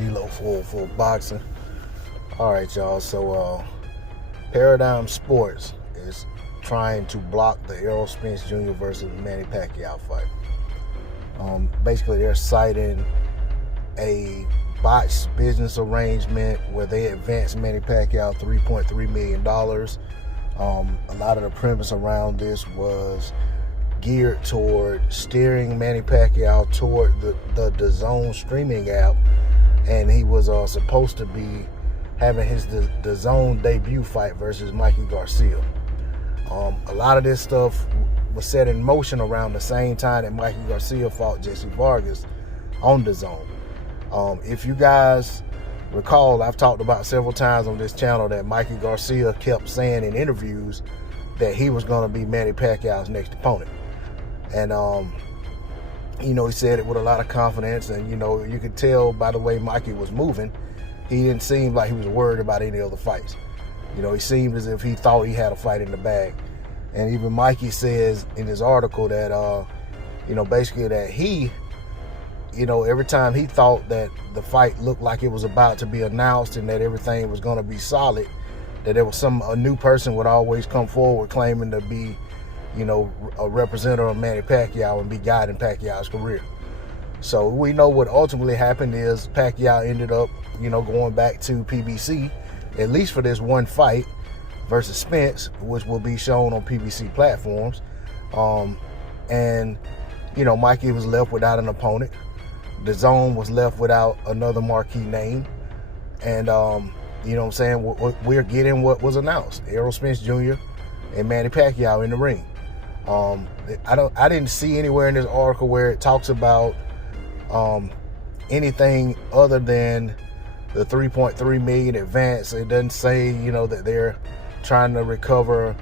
D-Lo for boxing. All right, y'all. So Paradigm Sports is trying to block the Errol Spence Jr. versus Manny Pacquiao fight. Basically, they're citing a botched business arrangement where they advanced Manny Pacquiao $3.3 million. A lot of the premise around this was geared toward steering Manny Pacquiao toward the DAZN streaming app, and he was supposed to be having his DAZN debut fight versus Mikey Garcia. A lot of this stuff was set in motion around the same time that Mikey Garcia fought Jesse Vargas on DAZN. If you guys recall, I've talked about several times on this channel that Mikey Garcia kept saying in interviews that he was going to be Manny Pacquiao's next opponent. And, he said it with a lot of confidence. And, you could tell by the way Mikey was moving, he didn't seem like he was worried about any other fights. He seemed as if he thought he had a fight in the bag. And even Mikey says in his article that, basically that he, every time he thought that the fight looked like it was about to be announced and that everything was going to be solid, that there was a new person would always come forward claiming to be, a representative of Manny Pacquiao and be guiding Pacquiao's career. So we know what ultimately happened is Pacquiao ended up, going back to PBC, at least for this one fight versus Spence, which will be shown on PBC platforms. Mikey was left without an opponent. DAZN was left without another marquee name. And, we're getting what was announced. Errol Spence Jr. and Manny Pacquiao in the ring. I didn't see anywhere in this article where it talks about anything other than the 3.3 million advance. It doesn't say, that they're trying to recover,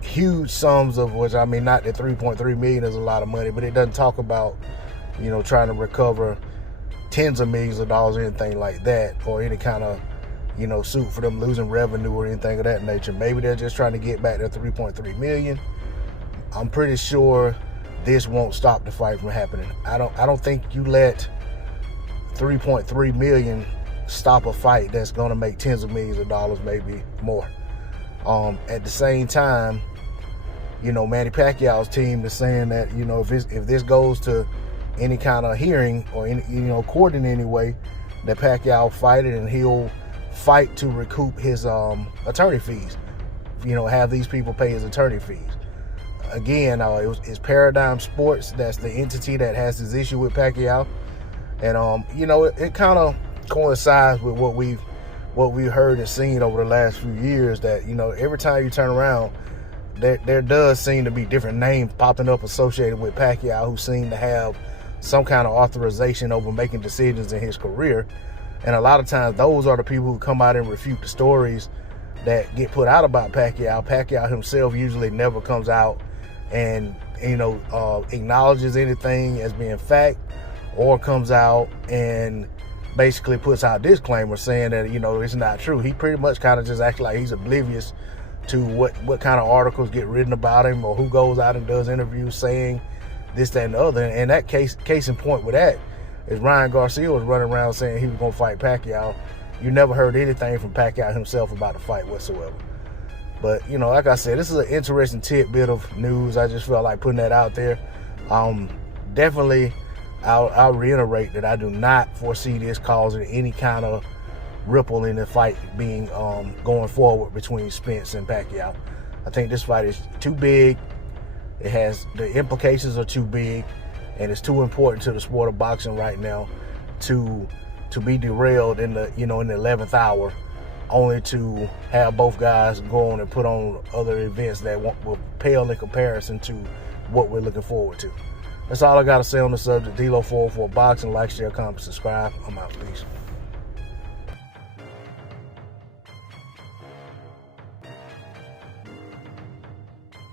huge sums of which, not that 3.3 million is a lot of money, but it doesn't talk about, trying to recover tens of millions of dollars or anything like that, or any kind of, suit for them losing revenue or anything of that nature. Maybe they're just trying to get back their 3.3 million. I'm pretty sure this won't stop the fight from happening. I don't think you let 3.3 million stop a fight that's going to make tens of millions of dollars, maybe more. At the same time, Manny Pacquiao's team is saying that, if this goes to any kind of hearing or any, court in any way, that Pacquiao fight it and he'll fight to recoup his attorney fees. Have these people pay his attorney fees. Again, it's Paradigm Sports. That's the entity that has this issue with Pacquiao. And it kind of coincides with what we've heard and seen over the last few years, that every time you turn around, there does seem to be different names popping up associated with Pacquiao who seem to have some kind of authorization over making decisions in his career. And a lot of times those are the people who come out and refute the stories that get put out about Pacquiao. Pacquiao himself usually never comes out and acknowledges anything as being fact, or comes out and basically puts out disclaimers saying that it's not true. He pretty much kind of just acts like he's oblivious to what kind of articles get written about him, or who goes out and does interviews saying this, that, and the other. And that case in point with that is Ryan Garcia was running around saying he was going to fight Pacquiao. You never heard anything from Pacquiao himself about the fight whatsoever. But, like I said, this is an interesting tidbit of news. I just felt like putting that out there. Definitely, I'll reiterate that I do not foresee this causing any kind of ripple in the fight being going forward between Spence and Pacquiao. I think this fight is too big. The implications are too big, and it's too important to the sport of boxing right now to be derailed in the in the 11th hour, only to have both guys go on and put on other events that will pale in comparison to what we're looking forward to. That's all I got to say on the subject. D-Lo 404 Boxing. Like, share, comment, subscribe. I'm out. Peace.